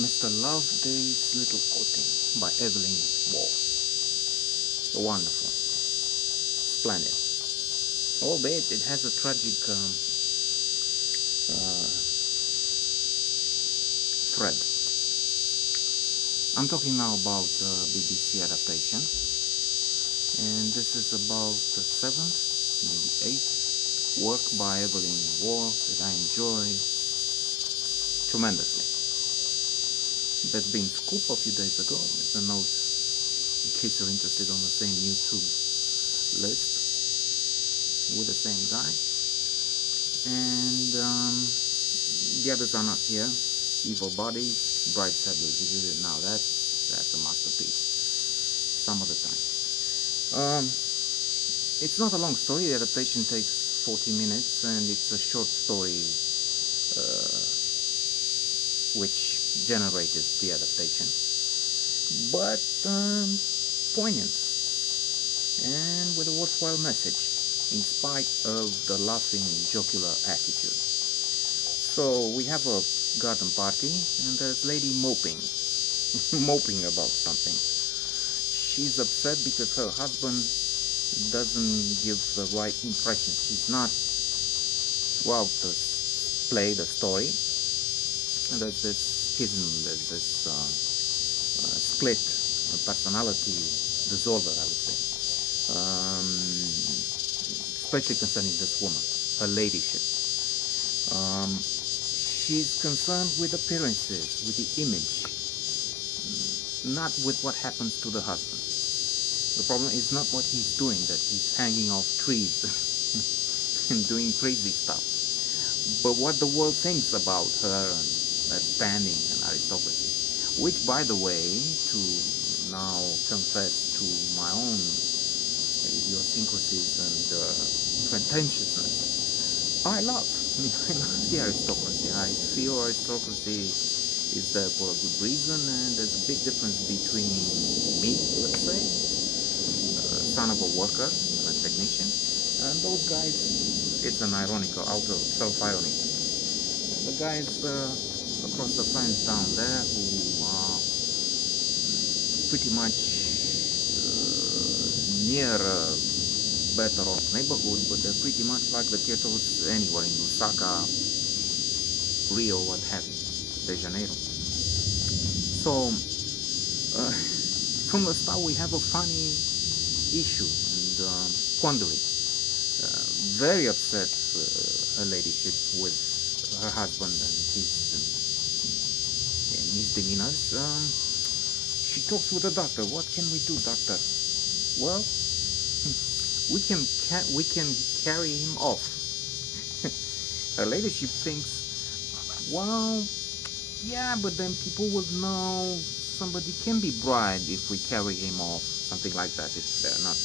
Mr. Loveday's Little Outing by Evelyn, Waugh. Wonderful, splendid. Albeit it has a tragic thread. I'm talking now about the BBC adaptation, and this is about the 7th, maybe 8th work by Evelyn Waugh that I enjoy tremendously. There's been Scoop a few days ago. There's a note in case you're interested on the same YouTube list with the same guy, and the others are not here. Evil Bodies, Bright Side will visit it now. That's a masterpiece. Some other time. It's not a long story. The adaptation takes 40 minutes, and it's a short story which generated the adaptation, but poignant and with a worthwhile message in spite of the laughing jocular attitude. So we have a garden party, and there's lady moping moping about something. She's upset because her husband doesn't give the right impression. She's not throughout the story. And there's this schism, there's this split personality disorder, I would say, especially concerning this woman, her ladyship. She's concerned with appearances, with the image, not with what happens to the husband. The problem is not what he's doing, that he's hanging off trees and doing crazy stuff, but what the world thinks about her and her standing and aristocracy, which, by the way, to now confess to my own idiosyncrasies and pretentiousness, I love. I mean, I love the aristocracy. I feel aristocracy is there for a good reason, and there's a big difference between me, let's say, son of a worker and a technician, and those guys. It's an ironical, outer self-irony. The guys across the fence down there who are pretty much near a better off neighborhood, but they're pretty much like the ghettos anywhere in Lusaka, Rio, what have you, De Janeiro. So from the start we have a funny issue and quandary. Very upset, her ladyship, with her husband and his misdemeanors. She talks with the doctor. What can we do, doctor? Well, we can carry him off. Her ladyship thinks, well, yeah, but then people would know somebody can be bribed if we carry him off, something like that. If they're not,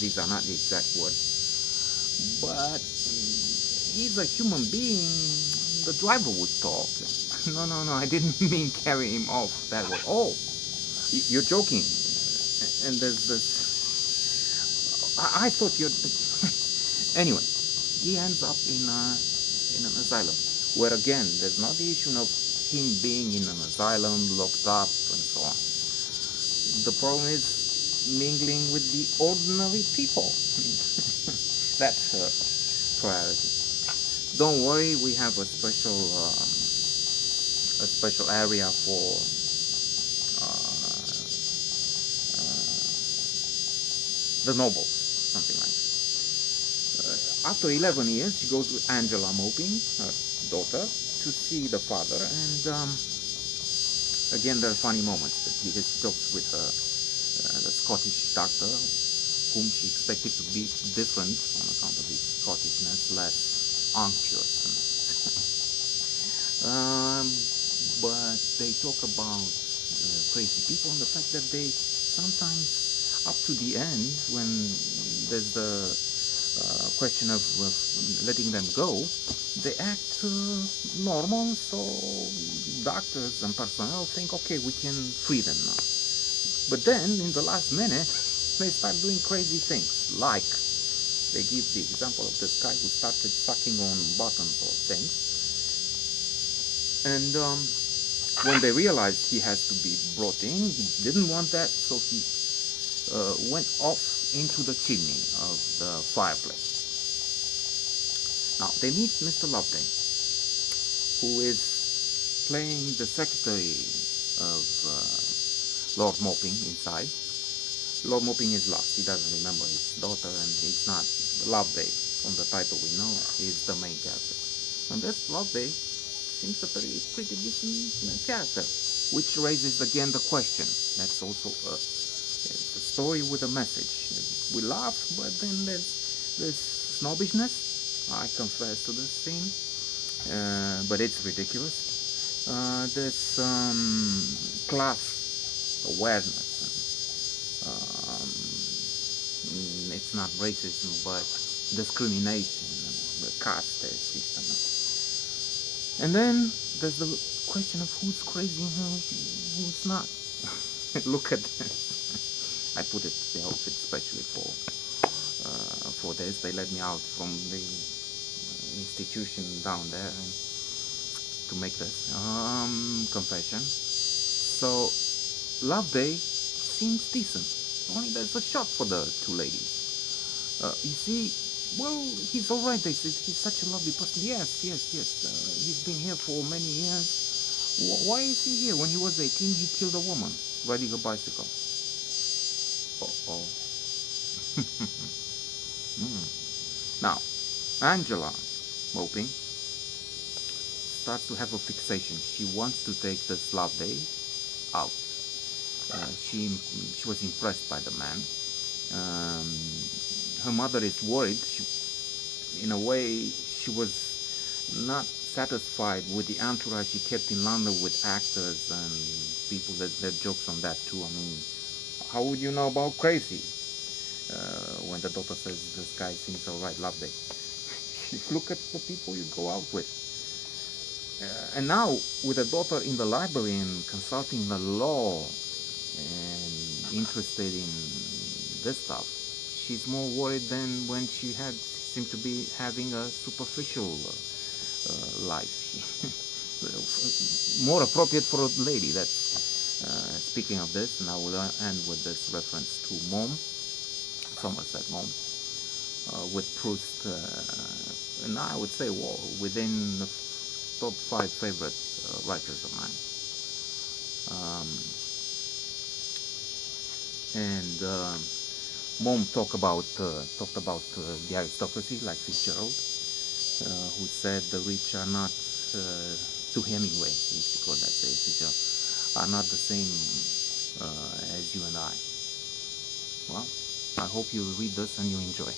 these are not the exact words. But he's a human being. The driver would talk. No, I didn't mean carry him off that way. Oh, you're joking. And there's this. I thought you'd. Anyway, he ends up in an asylum, where again there's not the issue of him being in an asylum, locked up, and so on. The problem is mingling with the ordinary people. That's her priority. Don't worry, we have a special area for the nobles, something like that. After 11 years, she goes with Angela Moping, her daughter, to see the father, and again there are funny moments because she talks with the Scottish doctor, whom she expected to be different on account of his Scottishness, less unctuous. But they talk about crazy people and the fact that they sometimes, up to the end, when there's the question of letting them go, they act normal, so doctors and personnel think, okay, we can free them now. But then, in the last minute, they start doing crazy things, like they give the example of this guy who started sucking on buttons or things, and When they realized he has to be brought in, he didn't want that, so he went off into the chimney of the fireplace. Now they meet Mr. Loveday, who is playing the secretary of Lord Moping inside. Lord Moping is lost. He doesn't remember his daughter, and he's not Loveday. From the title we know, he's the main character. And this Loveday seems a pretty decent character, which raises again the question. That's also a story with a message. We laugh, but then there's this snobbishness. I confess to this scene, but it's ridiculous. This class awareness. It's not racism, but discrimination, the caste system. And then there's the question of who's crazy and who's not. Look at this. I put it the outfit especially for this. They let me out from the institution down there to make this confession. So Loveday seems decent. Only there's a shot for the two ladies. You see, well, he's alright. They said he's such a lovely person. Yes. He's been here for many years. Why is he here? When he was 18, he killed a woman riding a bicycle. Uh-oh. Now, Angela, Moping, starts to have a fixation. She wants to take this Loveday out. She was impressed by the man. Her mother is worried. In a way, she was not satisfied with the entourage she kept in London with actors and people that jokes on that too. I mean, how would you know about crazy? When the daughter says this guy seems alright, Loveday. Look at the people you go out with. And now, with a daughter in the library and consulting the law and interested in this stuff, she's more worried than when she seemed to be having a superficial life. More appropriate for a lady. That's speaking of this, and I will end with this reference to Mom, Somerset Mom, with Proust, and I would say within the top 5 favorite writers of mine. Mom talked about the aristocracy, like Fitzgerald, who said the rich are not, to Hemingway, if you call that, say Fitzgerald, are not the same as you and I. Well, I hope you read this and you enjoy.